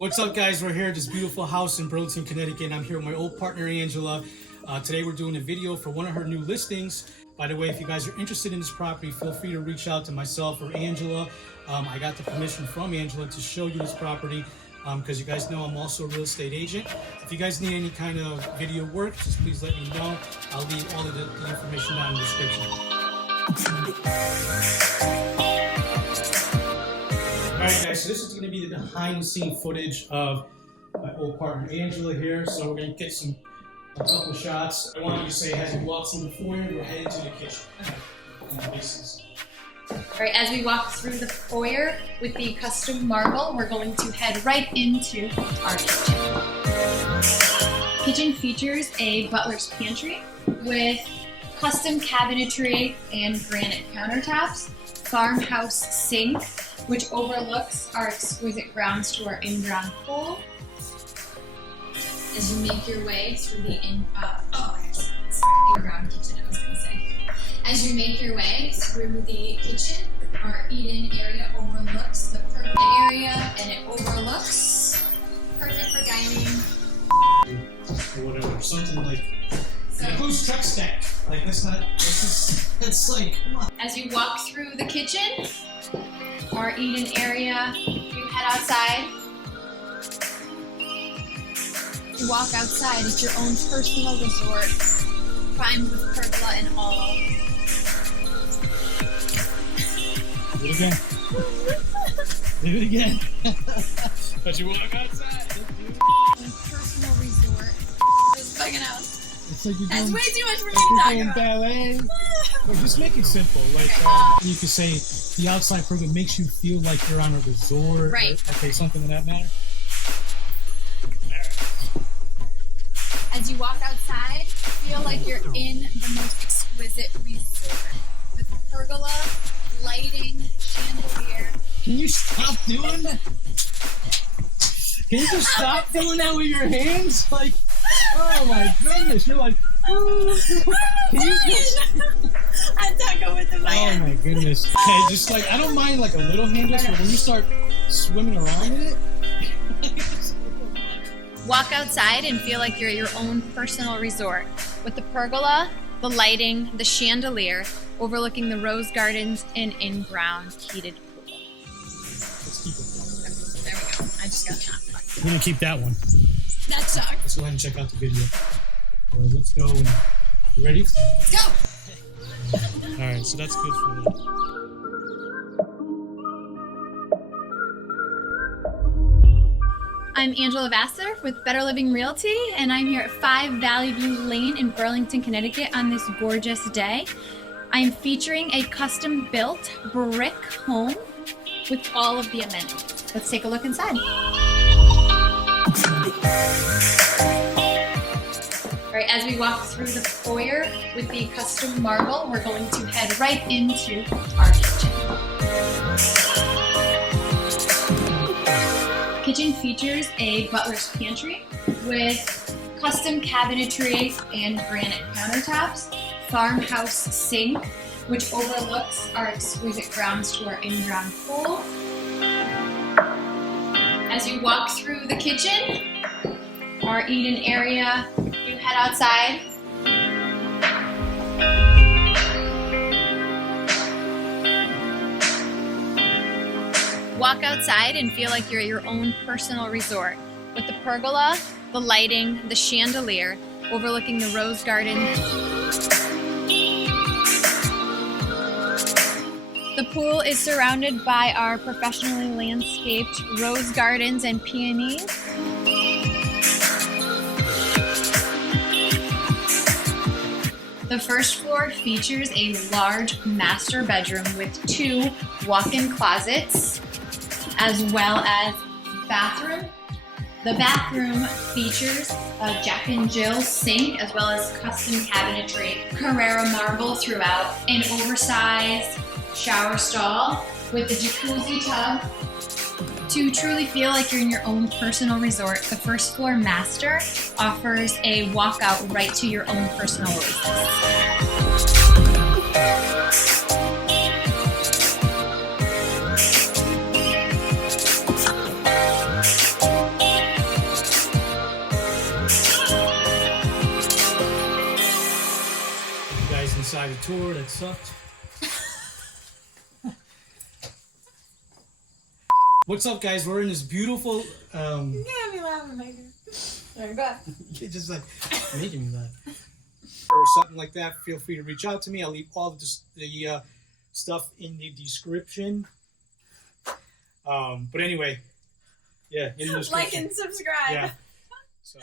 What's up, guys? We're here at this beautiful house in Burlington, Connecticut, and I'm here with my old partner, Angela. Today we're doing a video for one of her new listings. By the way, if you guys are interested in this property, feel free to reach out to myself or Angela. I got the permission from Angela to show you this property because you guys know I'm also a real estate agent. If you guys need any kind of video work, just please let me know. I'll leave all of the information down in the description. Alright guys, so this is going to be the behind the scene footage of my old partner Angela here. So we're going to get a couple shots. I wanted to say as we walk through the foyer, we're heading to the kitchen. Alright, as we walk through the foyer with the custom marble, we're going to head right into our kitchen. Kitchen features a butler's pantry with custom cabinetry and granite countertops, farmhouse sink, which overlooks our exquisite grounds to our in-ground pool. As you make your way through the in-ground kitchen, I was going to say. As you make your way through the kitchen, our eat-in area overlooks the pergola area, and it overlooks perfect for dining. Or whatever, something like. Who's trex deck? Like that's like. Come on. As you walk through the kitchen, our eat-in area, you head outside. You walk outside, it's your own personal resort, primed with pergola and all. Do it again. Do it again. But you walk outside. Personal resort. Just bugging out. It's like That's way too much for me to talk about. Ballet. Well, just make it simple. Like you could say the outside pergola makes you feel like you're on a resort. Right. Okay, something of that matter. As you walk outside, feel like you're in the most exquisite resort with pergola, lighting, chandelier. Can you stop doing that? Can you just stop doing that with your hands? Like, oh my goodness, you're like, oh. Can you just... I'm talking with the Oh my goodness. Okay, just like, I don't mind like a little hand gesture, but when you start swimming around in it. Walk outside and feel like you're at your own personal resort with the pergola, the lighting, the chandelier, overlooking the rose gardens and in-ground heated pool. Let's keep it. There we go. I just got that. We're gonna keep that one. That sucked. Let's go ahead and check out the video. Let's go. You ready? Let's go! Alright, so that's good for that. I'm Angela Vassar with Better Living Realty, and I'm here at 5 Valley View Lane in Burlington, Connecticut on this gorgeous day. I am featuring a custom-built brick home with all of the amenities. Let's take a look inside. All right, as we walk through the foyer with the custom marble, we're going to head right into our kitchen. Kitchen features a butler's pantry with custom cabinetry and granite countertops, farmhouse sink, which overlooks our exquisite grounds to our in-ground pool. As you walk through the kitchen, our eat-in area, you head outside. Walk outside and feel like you're at your own personal resort with the pergola, the lighting, the chandelier, overlooking the rose garden. The pool is surrounded by our professionally landscaped rose gardens and peonies. The first floor features a large master bedroom with 2 walk-in closets, as well as bathroom. The bathroom features a Jack and Jill sink, as well as custom cabinetry, Carrara marble throughout, an oversized shower stall with a jacuzzi tub. To truly feel like you're in your own personal resort, the first floor master offers a walkout right to your own personal oasis. guys inside the tour. That sucked. What's up, guys? We're in this beautiful. You can't be laughing, Megan. Alright, go ahead. You're just like making me laugh. Or something like that. Feel free to reach out to me. I'll leave all the stuff in the description. But anyway, yeah, in the description. Like and subscribe. Yeah. So.